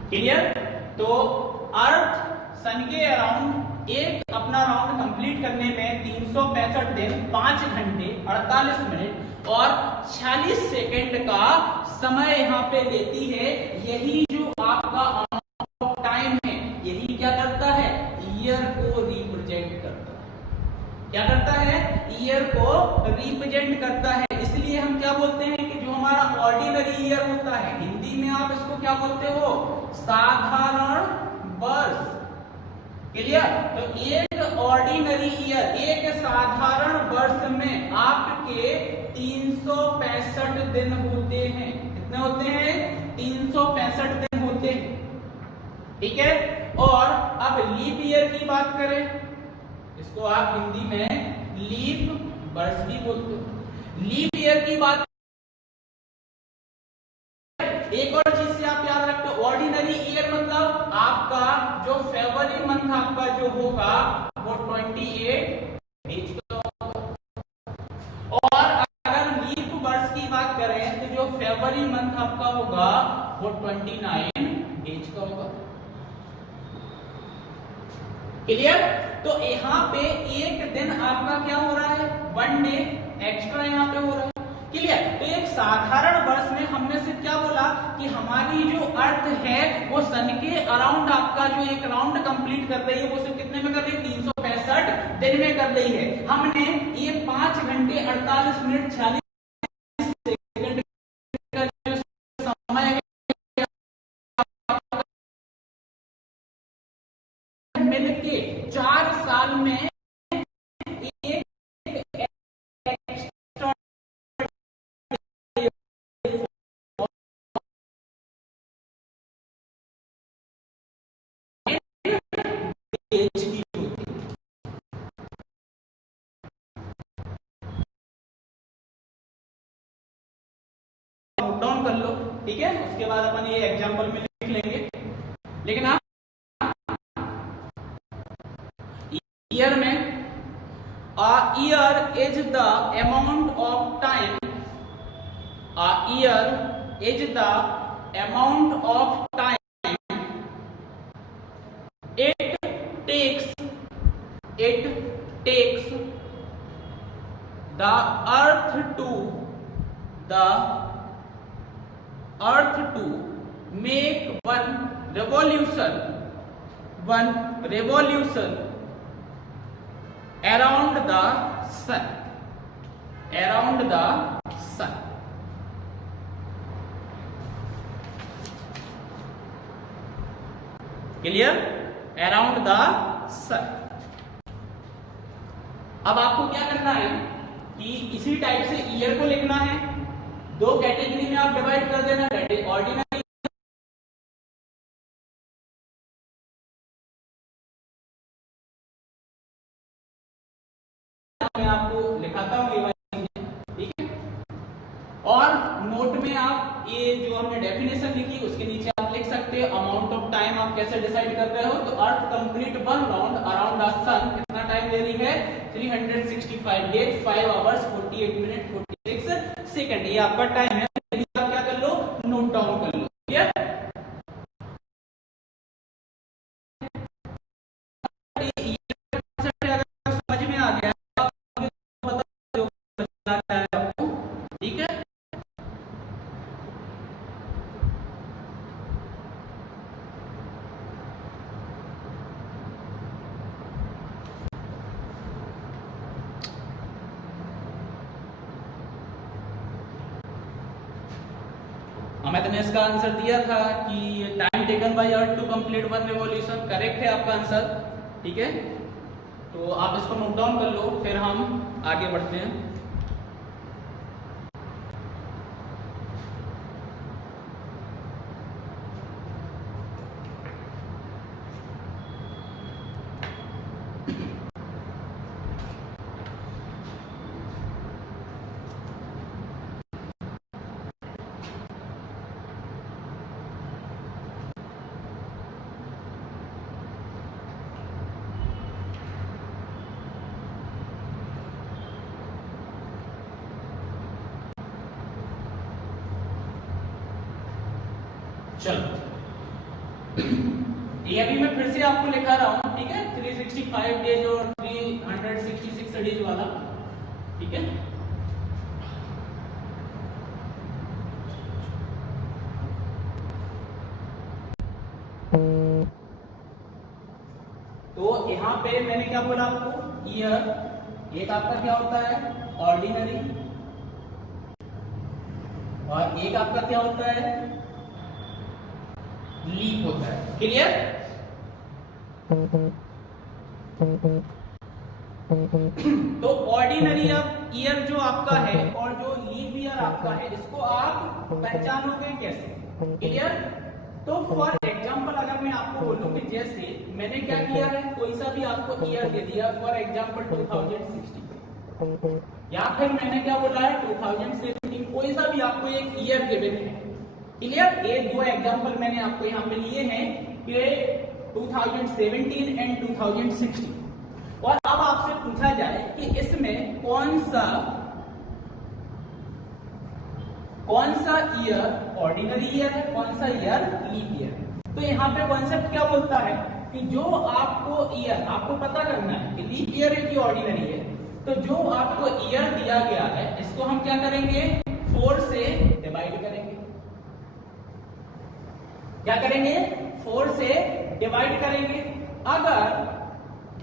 Clear? तो अर्थ सन के अराउंड एक अपना राउंड कंप्लीट करने में 365 दिन, 5 घंटे 48 मिनट और 46 सेकेंड का समय यहाँ पे लेती है। यही जो आपका अमाउंट ऑफ टाइम है, यही क्या करता है, ईयर को रिप्रेजेंट करता है। क्या करता है, ईयर को रिप्रेजेंट करता है। इसलिए हम क्या बोलते हैं कि जो हमारा ऑर्डिनरी ईयर होता है, हिंदी में आप इसको क्या बोलते हो, साधारण वर्ष। क्लियर? तो एक ऑर्डिनरी ईयर, एक साधारण वर्ष में आपके 365 दिन होते हैं। कितने होते हैं, 365 दिन होते हैं। ठीक है? और अब लीप ईयर की बात करें, इसको आप हिंदी में लीप वर्ष भी बोलते हो। लीप ईयर की बात, एक और चीज से आप याद रखते हो, ऑर्डिनरी ईयर मतलब आपका जो फरवरी मंथ आपका जो होगा वो 28 डेज का होगा। और अगर लीप वर्ष की बात करें तो जो फरवरी मंथ आपका होगा वो 29 डेज का होगा। क्लियर? तो यहाँ पे एक दिन आपका क्या हो रहा है, 1 डे एक्स्ट्रा यहाँ पे हो रहा है। क्लियर? तो एक साधारण वर्ष में हमने सिर्फ क्या बोला कि हमारी जो अर्थ है वो सन के अराउंड आपका जो एक राउंड कंप्लीट कर रही है, वो सिर्फ कितने में कर रही है, 365 दिन में कर रही है। हमने ये 5 घंटे 48 मिनट 46 सेकंड का जो समय है मिलके 4 साल में डाउन कर लो। ठीक है? उसके बाद अपन ये एग्जांपल में लिख लेंगे। लेकिन आप ईयर में, a year is the amount of time, a year is the amount of time it takes the earth to make one revolution around the sun. Clear? Around the sun. अब आपको क्या करना है कि इसी टाइप से year को लिखना है, 2 कैटेगरी में आप डिवाइड कर देना, ऑर्डिनरी मैं आपको लिखाता हूं ये वाली चीजें। ठीक है? और नोट में आप ये जो हमने डेफिनेशन लिखी उसके नीचे आप लिख सकते हो अमाउंट ऑफ टाइम आप कैसे डिसाइड कर रहे हो। तो अर्थ कंप्लीट 1 राउंड अराउंड द सन कितना टाइम ले रही है, 365 डेज, 5 आवर्स, 48 मिनट 46 सेकंड। ये आपका टाइम है। आप क्या कर लो, नोट डाउन कर लो। क्लियर? समझ में आ गया? ठीक मैंने तुम्हें इसका आंसर दिया था कि time taken by earth to complete one revolution, correct है आपका आंसर। ठीक है, तो आप इसको नोट डाउन कर लो, फिर हम आगे बढ़ते हैं। चलो, ये अभी मैं फिर से आपको लिखा रहा हूं, ठीक है, 365 डेज और 366 डेज वाला। ठीक है, तो यहाँ पे मैंने क्या बोला आपको, ईयर एक आपका क्या होता है, ऑर्डिनरी, और एक आपका क्या होता है, लीप होता है। क्लियर? तो ऑर्डिनरी ईयर जो आपका है और जो लीप ईयर आपका है, इसको आप पहचानोगे कैसे? क्लियर? तो फॉर एग्जांपल अगर मैं आपको बोलूं कि जैसे मैंने क्या किया है, कोई सा भी आपको ईयर दे दिया, फॉर एग्जांपल 2016, या फिर मैंने क्या बोला है 2017, कोई सा भी आपको एक ईयर गिवन है। क्लियर? ये दो एग्जांपल मैंने आपको यहाँ पे लिए हैं कि 2017 एंड 2016, और अब आपसे पूछा जाए कि इसमें कौन सा ईयर ऑर्डिनरी ईयर है, कौन सा ईयर लीप ईयर है। तो यहाँ पे कॉन्सेप्ट क्या बोलता है कि जो आपको ईयर आपको पता करना है कि लीप ईयर है कि ऑर्डिनरी है, तो जो आपको ईयर दिया गया है इसको हम क्या करेंगे, 4 से डिवाइड करेंगे। क्या करेंगे? 4 से डिवाइड करेंगे। अगर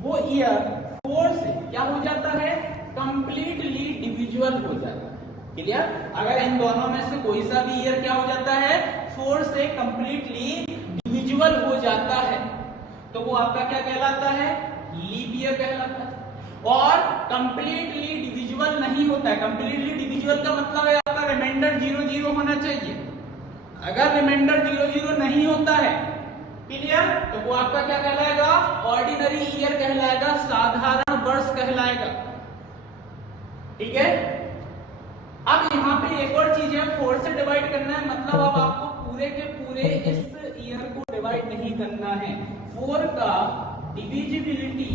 वो ईयर 4 से क्या हो जाता है, कंप्लीटली डिविजुअल हो जाता है। क्लियर? अगर इन दोनों में से कोई सा भी ईयर क्या हो जाता है, 4 से कंप्लीटली डिविजुअल हो जाता है, तो वो आपका क्या कहलाता है, लीप ईयर कहलाता है। और कंप्लीटली डिविजुअल नहीं होता है। कंप्लीटली डिविजुअल का मतलब है आपका रिमाइंडर 0 होना चाहिए। अगर रिमाइंडर 0 नहीं होता है, क्लियर, तो वो आपका क्या कहलाएगा, ऑर्डिनरी ईयर कहलाएगा, साधारण वर्ष कहलाएगा। ठीक है? अब यहाँ पे एक और चीज है, 4 से डिवाइड करना है, मतलब अब आपको पूरे के पूरे इस ईयर को डिवाइड नहीं करना है। 4 का डिविजिबिलिटी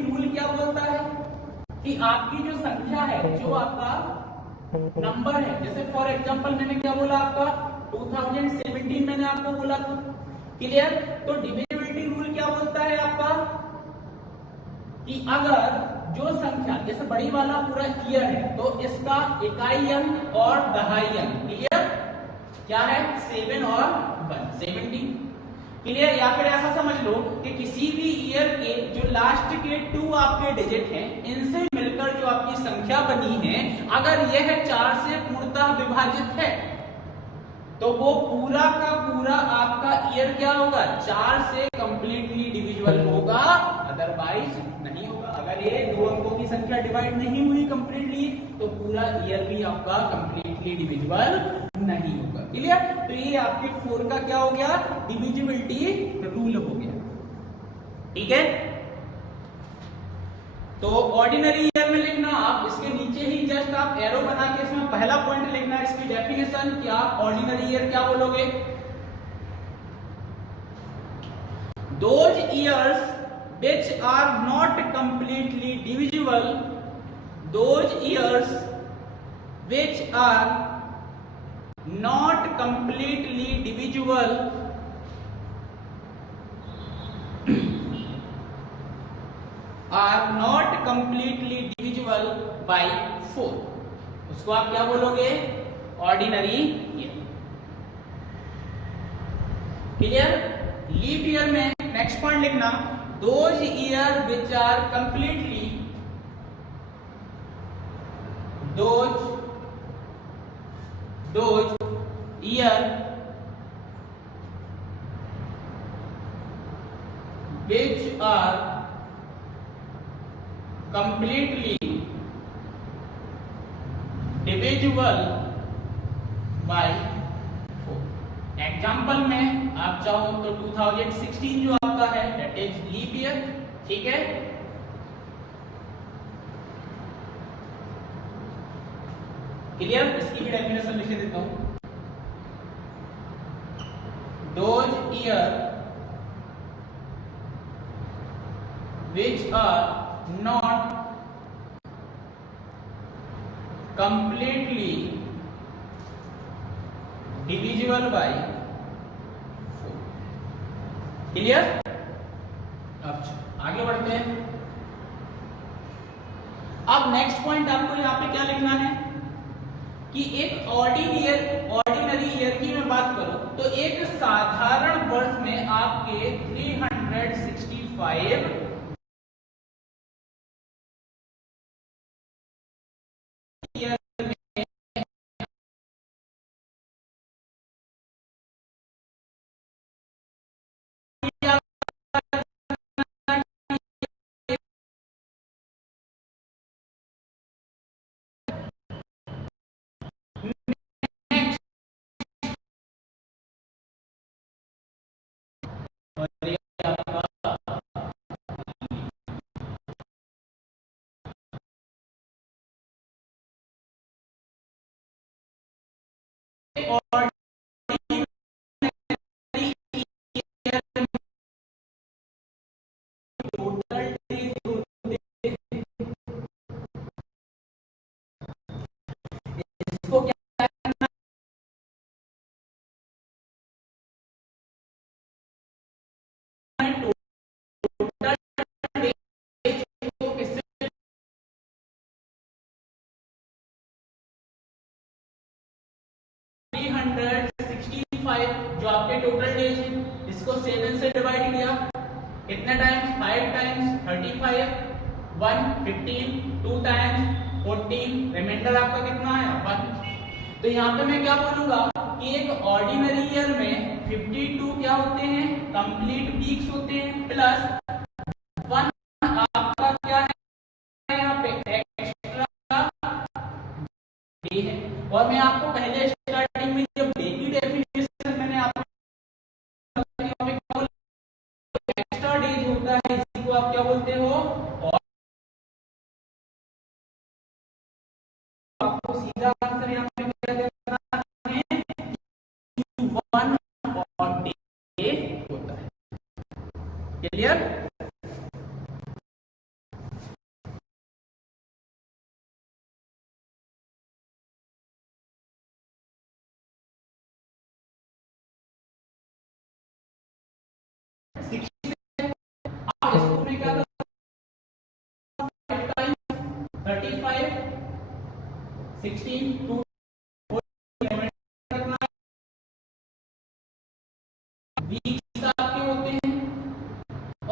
रूल क्या बोलता है कि आपकी जो संख्या है, जो आपका नंबर है, जैसे फॉर एग्जांपल मैंने क्या बोला, आपका 2017 मैंने आपको बोला था। क्लियर? तो डिविजिबिलिटी रूल क्या बोलता है आपका कि अगर जो संख्या, जैसे बड़ी वाला पूरा ईयर है, तो इसका इकाई अंक और दहाई अंक, क्लियर, क्या है, 7 और 1, 17। क्लियर? या फिर ऐसा समझ लो कि किसी भी ईयर के जो लास्ट के 2 आपके डिजिट हैं, इनसे मिलकर जो आपकी संख्या बनी है, अगर यह 4 से पूर्णतः विभाजित है, तो वो पूरा का पूरा आपका ईयर क्या होगा, 4 से कंप्लीटली डिविजिबल होगा, अदरवाइज नहीं होगा। अगर ये 2 अंकों की संख्या डिवाइड नहीं हुई कंप्लीटली, तो पूरा ईयर भी आपका कंप्लीटली डिविजिबल नहीं होगा। क्लियर? तो ये आपके 4 का क्या हो गया, डिविजिबिलिटी रूल हो गया। ठीक है? तो ऑर्डिनरी ईयर में लिखना, आप इसके नीचे ही जस्ट आप एरो बना के इसमें पहला पॉइंट लिखना है इसकी डेफिनेशन, कि आप ऑर्डिनरी ईयर क्या बोलोगे, those years which are not completely divisible, those years which are not completely divisible are not completely divisible by 4, उसको आप क्या बोलोगे, ordinary year. Clear? Leap year में नेक्स्ट पॉइंट लिखना, those year which are completely those year which are completely divisible by 4। Example में आप चाहो तो 2016 जो आपका है दैट इज लीप ईयर, ठीक है। क्लियर? इसकी भी डेफिनेशन लिख देता हूं। Those year which are not completely divisible by 4। Clear? अच्छा आगे बढ़ते हैं। अब नेक्स्ट पॉइंट आपको यहाँ पे क्या लिखना है कि एक ऑर्डिनरी ईयर की मैं बात करूं तो एक साधारण वर्ष में आपके 365 ईयर इसको क्या जो आपके टोटल डेज है इसको 7 से डिवाइड किया, कितने टाइम्स? 5 टाइम्स 35, 1 15, 2 टाइम्स 14, रिमाइंडर आपका कितना है 1। तो यहाँ पे मैं क्या बोलूंगा कि एक ऑर्डिनरी ईयर में 52 क्या होते हैं? कंप्लीट वीक्स होते हैं, प्लस 1 आपका क्या है यहाँ पे एक्स्ट्रा डे है। और मैं आपको पहले स्टार्टिंग में जब डे की डेफिनेशन मैंने आपको एक्स्ट्रा डेज होता है, इसी को आप क्या बोलते हो? और आपको सीधा आंसर यहाँ पे क्या देना है? 1 और डे होता है। क्लियर? इसको मैं क्या करूं? 5 टाइम्स 35, 16, 2 वीक्स आपके होते हैं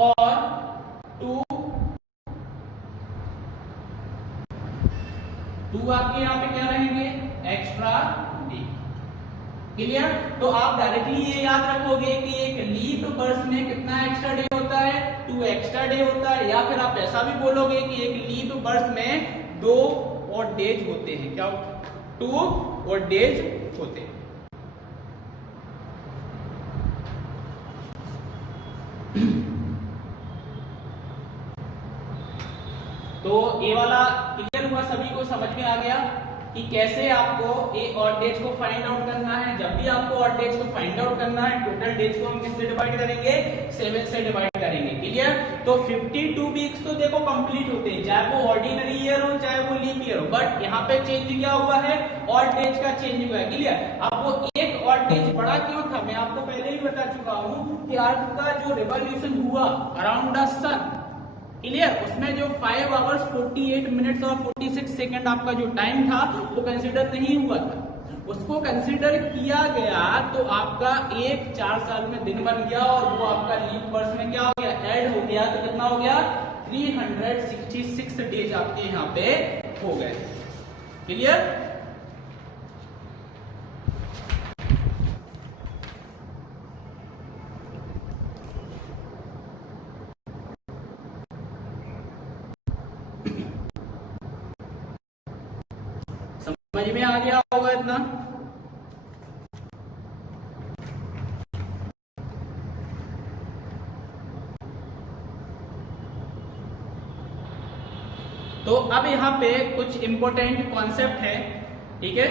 और 2 आपके यहाँ पे क्या रहेंगे? Extra day. क्लियर? तो आप डायरेक्टली ये याद रखोगे कि एक लीप वर्ष में कितना एक्स्ट्रा डे होता है? 2 एक्स्ट्रा डे होता है। या फिर आप ऐसा भी बोलोगे कि एक लीप वर्ष में 2 और डेज होते हैं। क्या? 2 और डेज होते हैं। तो ये वाला क्लियर हुआ? सभी को समझ में आ गया कि कैसे आपको ए और डेज को फाइंड आउट करना है। जब भी आपको और डेज को फाइंड आउट करना है, टोटल डेज को हम किससे डिवाइड करेंगे? 7 से डिवाइड करेंगे। क्लियर? तो 52 वीक्स तो देखो कंप्लीट होते हैं, चाहे वो ऑर्डिनरी ईयर हो चाहे वो लीप ईयर हो। बट यहाँ पे चेंज क्या हुआ है? और डेज का चेंज हुआ है। क्लियर? अब वो एक और डेज बड़ा क्यों था? मैं आपको पहले ही बता चुका हूँ कि अर्थ का जो रिवॉल्यूशन हुआ अराउंड द सन, क्लियर, उसमें जो 5 आवर्स 48 मिनट्स और 46 सेकंड आपका जो टाइम था वो कंसीडर नहीं हुआ था। उसको कंसीडर किया गया तो आपका एक 4 साल में दिन बन गया और वो आपका लीप वर्ष में क्या हो गया? ऐड हो गया। तो कितना हो गया? 366 डेज आपके यहाँ पे हो गए। क्लियर? समझ में आ गया होगा इतना? तो अब यहाँ पे कुछ इंपॉर्टेंट कॉन्सेप्ट है, ठीक है?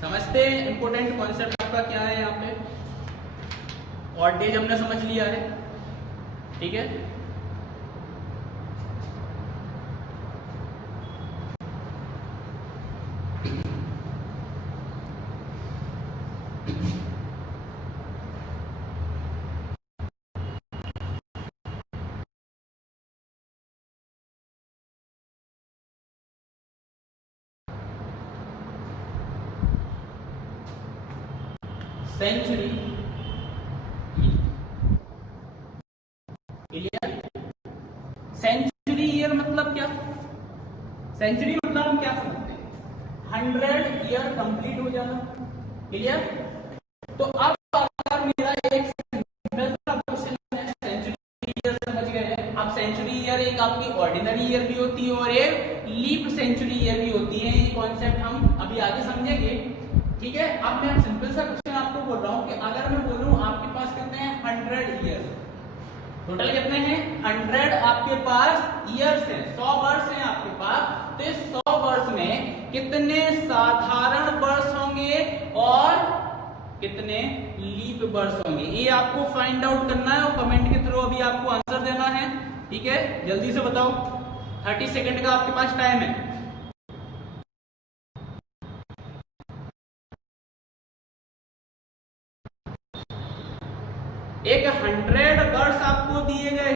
समझते हैं इंपॉर्टेंट कॉन्सेप्ट आपका क्या है। यहाँ पे ऑड डेज हमने समझ लिया है, ठीक है? Century, clear? सेंचुरी ईयर मतलब क्या? सेंचुरी मतलब हम क्या समझते हैं? 100 ईयर कंप्लीट हो जाना, क्लियर? तो अब अगर मेरा एक सिंपल सा क्वेश्चन है, सेंचुरी ईयर समझ गए हैं। अब सेंचुरी ईयर एक आपकी ऑर्डिनरी ईयर भी होती है और एक लीप सेंचुरी ईयर भी होती है। ये कॉन्सेप्ट हम अभी आगे समझेंगे, ठीक है? अब मैं सिंपल सा क्वेश्चन आपको बोल रहा हूं कि अगर मैं बोलूं आपके पास कितने हैं? 100 ईयर्स, टोटल कितने हैं? 100 आपके पास ईयर्स हैं, 100 वर्ष हैं आपके पास। तो इस 100 वर्ष में कितने साधारण वर्ष होंगे और कितने लीप वर्ष होंगे, ये आपको फाइंड आउट करना है और कमेंट के थ्रू अभी आपको आंसर देना है, ठीक है? जल्दी से बताओ, 30 सेकंड का आपके पास टाइम है। एक 100 वर्ष आपको दिए गए,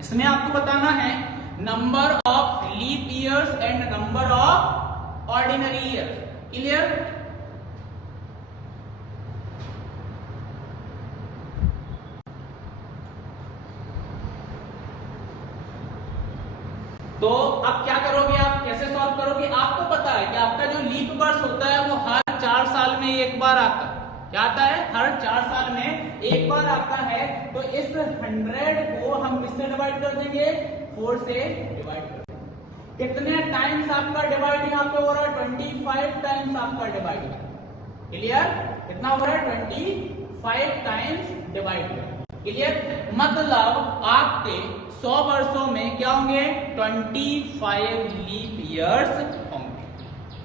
इसमें आपको बताना है number of leap years and number of ordinary years, clear? तो अब क्या करोगे, आप कैसे सॉल्व करोगे? आपको पता है कि आपका जो लीप वर्ष होता है वो हर 4 साल में एक बार आता है। क्या आता है? हर 4 साल में एक बार आता है। तो इस 100 को हम किससे डिवाइड कर देंगे? 4 से डिवाइड कर देंगे। कितने टाइम्स आपका डिवाइड यहाँ पे हो रहा है? 25 टाइम्स आपका डिवाइड, क्लियर? कितना हो रहा है? 25 टाइम्स डिवाइड, क्लियर? मतलब आपके 100 वर्षों में क्या होंगे? 25 लीप ईयर्स होंगे,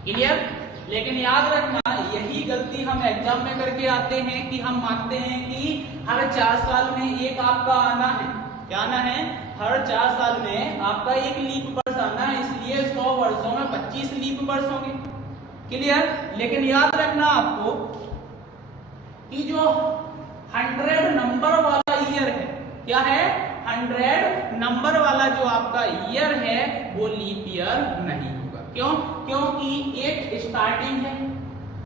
क्लियर? लेकिन याद रखना, यही गलती हम एग्जाम में करके आते हैं कि हम मानते हैं कि हर 4 साल में एक आपका आना है। क्या आना है? हर 4 साल में आपका एक लीप वर्ष आना है, इसलिए 100 वर्षों में 25 लीप वर्ष होंगे, क्लियर? लेकिन याद रखना आपको कि जो 100 नंबर वाला ईयर है, क्या है? 100 नंबर वाला जो आपका ईयर है वो लीप ईयर नहीं होगा। क्यों? क्योंकि एक स्टार्टिंग है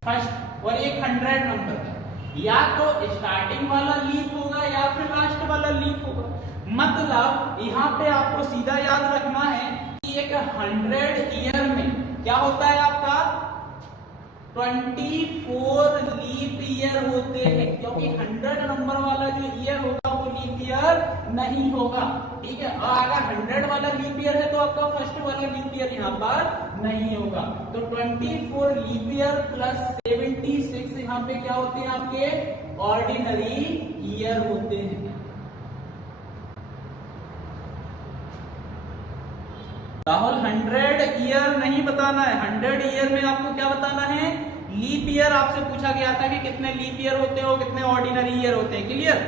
फर्स्ट और एक 100 नंबर है। या तो स्टार्टिंग वाला लीप होगा या फिर लास्ट वाला लीप होगा। मतलब यहाँ पे आपको सीधा याद रखना है कि एक 100 ईयर में क्या होता है आपका? 24 लीप ईयर होते हैं, क्योंकि 100 नंबर वाला जो ईयर होगा वो लीप ईयर नहीं होगा, ठीक है? और अगर 100 वाला लीप ईयर है तो आपका फर्स्ट वाला लीप ईयर यहाँ पर नहीं होगा। तो 24 लीप ईयर प्लस 76 यहाँ पे क्या होते हैं? आपके ऑर्डिनरी ईयर होते हैं। राहुल 100 ईयर नहीं बताना है, 100 ईयर में आपको क्या बताना है? लीप ईयर आपसे पूछा गया था कि कितने लीप ईयर होते हैं और कितने ऑर्डिनरी ईयर होते हैं, क्लियर?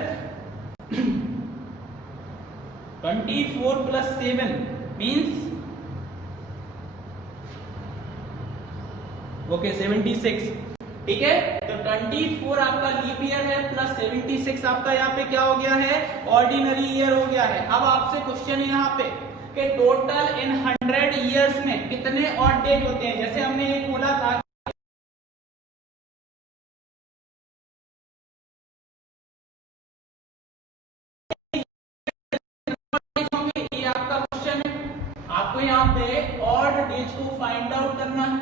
24 प्लस 7 मीन्स ओके 76, ठीक है? तो 24 आपका लीप ईयर है प्लस 76 आपका यहाँ पे क्या हो गया है? ऑर्डिनरी ईयर हो गया है। अब आपसे क्वेश्चन है यहाँ पे कि टोटल इन 100 ईयर्स में कितने ऑड डेज होते हैं? जैसे हमने एक बोला था ये आपका क्वेश्चन है, आपको आपको यहाँ पे ऑड डेज को फाइंड आउट करना है।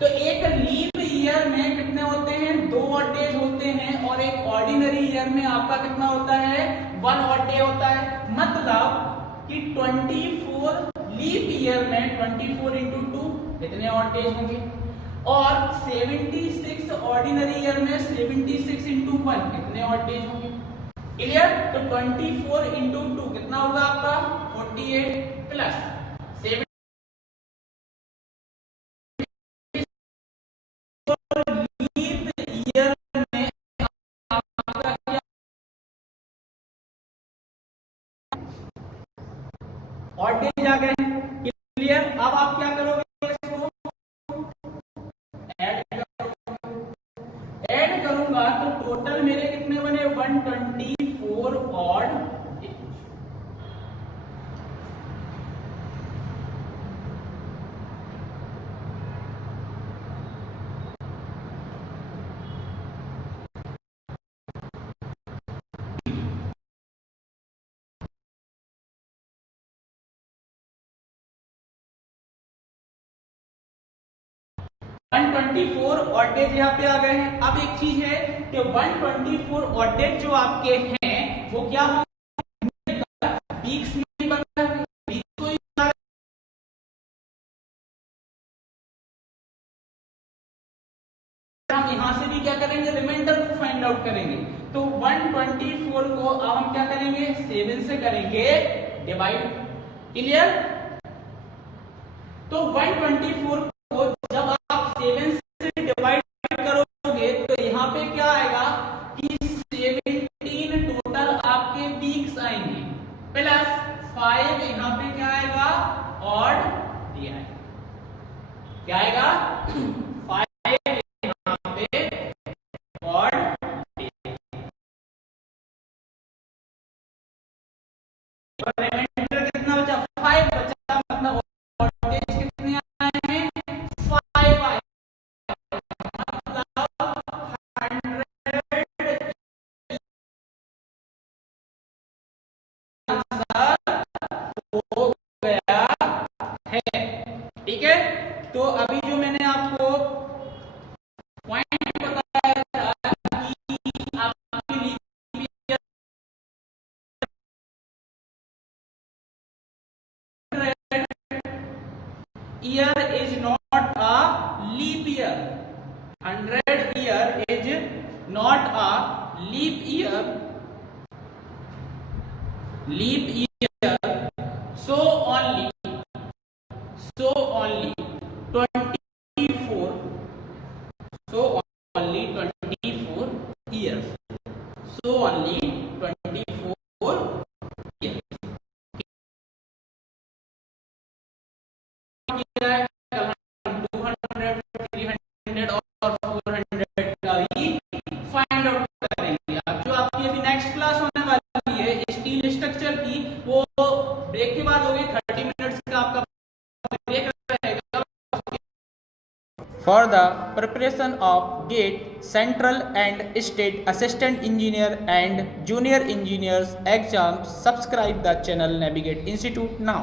तो एक लीप ईयर में कितने होते हैं, 2 ऑड डेज होते हैं, और एक ऑर्डिनरी ईयर में आपका कितना होता है, 1 ऑड डे होता है। मतलब कि 24 लीप ईयर में 24 इंटू 2 कितने ऑड डेज होंगे, और 76 ऑर्डिनरी ईयर में 76 इंटू 1 कितने ऑड डेज होंगे। क्लियर? तो 24 इंटू 2 कितना होगा आपका 48 प्लस 7 लीप ईयर में आपका क्या ऑड डेज आ गए। क्लियर? अब आप क्या करोगे, इसको ऐड करूंगा तो टोटल मेरे कितने बने, 124 ऑड। 124 ऑड डेज यहाँ पे आ गए हैं। अब एक चीज है कि 124 ऑड डेज जो आपके हैं वो क्या होंगे, वीक्स में बन रहे हैं। वीक्स को हम यहाँ से भी क्या करेंगे, रिमाइंडर को फाइंड आउट करेंगे। तो 124 को अब हम क्या करेंगे, 7 से करेंगे डिवाइड। क्लियर? तो 124 को जब आप 7 से डिवाइड करोगे तो यहाँ पे क्या आएगा कि 17 टोटल आपके वीक्स आएंगे, प्लस 5 यहाँ पे क्या आएगा, ऑड डे आएगा। क्या आएगा, 5 यहाँ पे ऑड डे। रिमाइंडर कितना बचा, 5 बचा, मतलब ऑड डेज कितने आए हैं, 5 आए। हो गया है। ठीक है? तो अभी जो मैंने आपको पॉइंट बताया था कि आपकी year is not a leap year, 100 year is not a leap year, leap year, so only 24, so only 24 years, so only 24 years। क्या है, 200, 300 और 400 का भी फाइंड आउट करेंगे। अब जो आपकी अभी नेक्स्ट क्लास होने वाली है स्टील स्ट्रक्चर की, वो ब्रेक के बाद होगी, 30 मिनट्स का आपका ब्रेक रहेगा। For the preparation of GATE, Central and State Assistant Engineer and Junior Engineers exams, subscribe the channel Navigate Institute now.